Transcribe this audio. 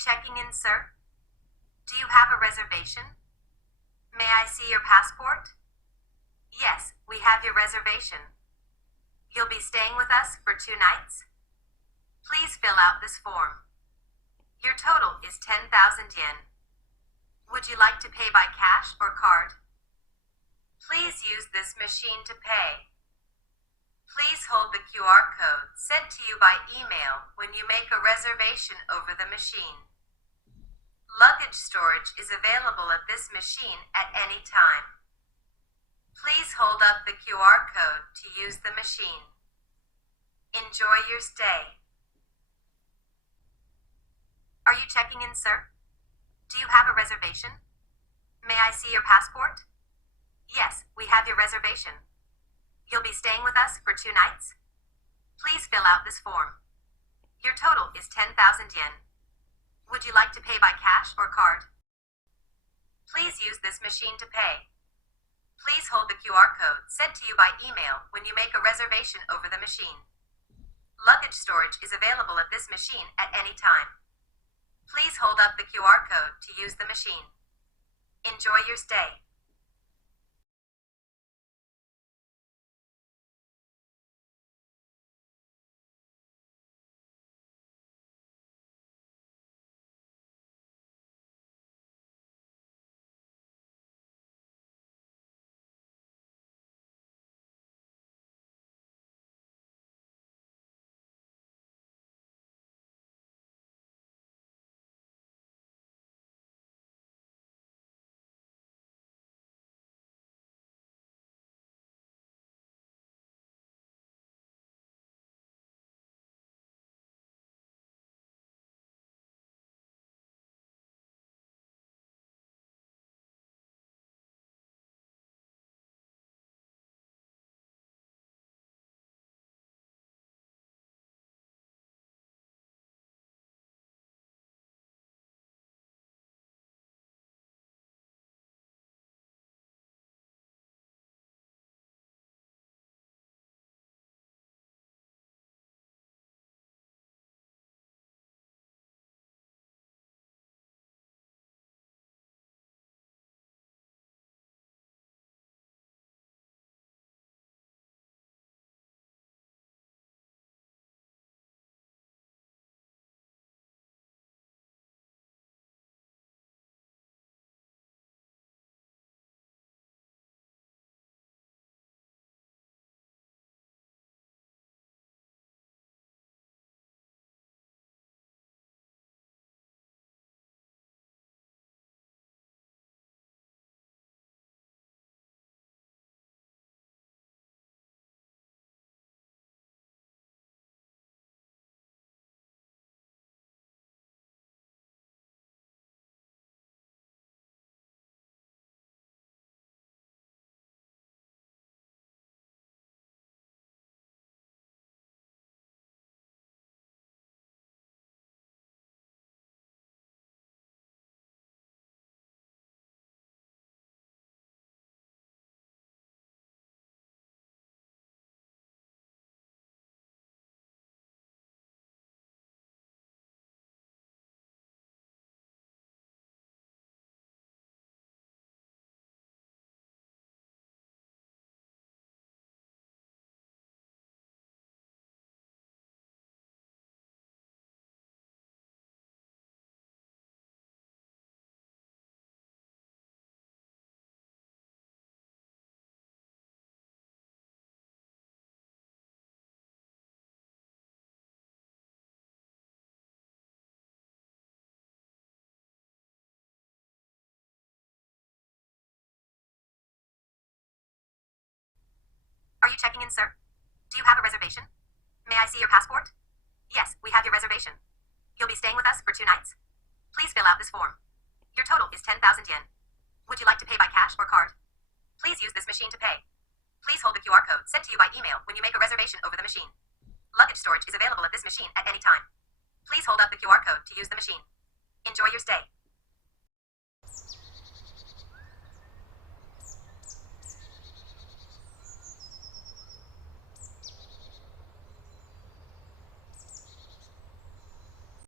checking in, sir? Do you have a reservation? May I see your passport? Yes, we have your reservation. You'll be staying with us for 2 nights? Please fill out this form. Your total is 10,000 yen. Would you like to pay by cash or card? Please use this machine to pay. Please hold the QR code sent to you by email when you make a reservation over the machine. Luggage storage is available at this machine at any time. Please hold up the QR code to use the machine. Enjoy your stay. Are you checking in, sir? Do you have a reservation? May I see your passport? Yes, we have your reservation. You'll be staying with us for 2 nights? Please fill out this form. Your total is 10,000 yen. Would you like to pay by cash or card? Please use this machine to pay. Please hold the QR code sent to you by email when you make a reservation over the machine. Luggage storage is available at this machine at any time. Please hold up the QR code to use the machine. Enjoy your stay. Are you checking in, sir? Do you have a reservation? May I see your passport? Yes, we have your reservation. You'll be staying with us for 2 nights? Please fill out this form. Your total is 10,000 yen. Would you like to pay by cash or card? Please use this machine to pay. Please hold the QR code sent to you by email when you make a reservation over the machine. Luggage storage is available at this machine at any time. Please hold up the QR code to use the machine. Enjoy your stay.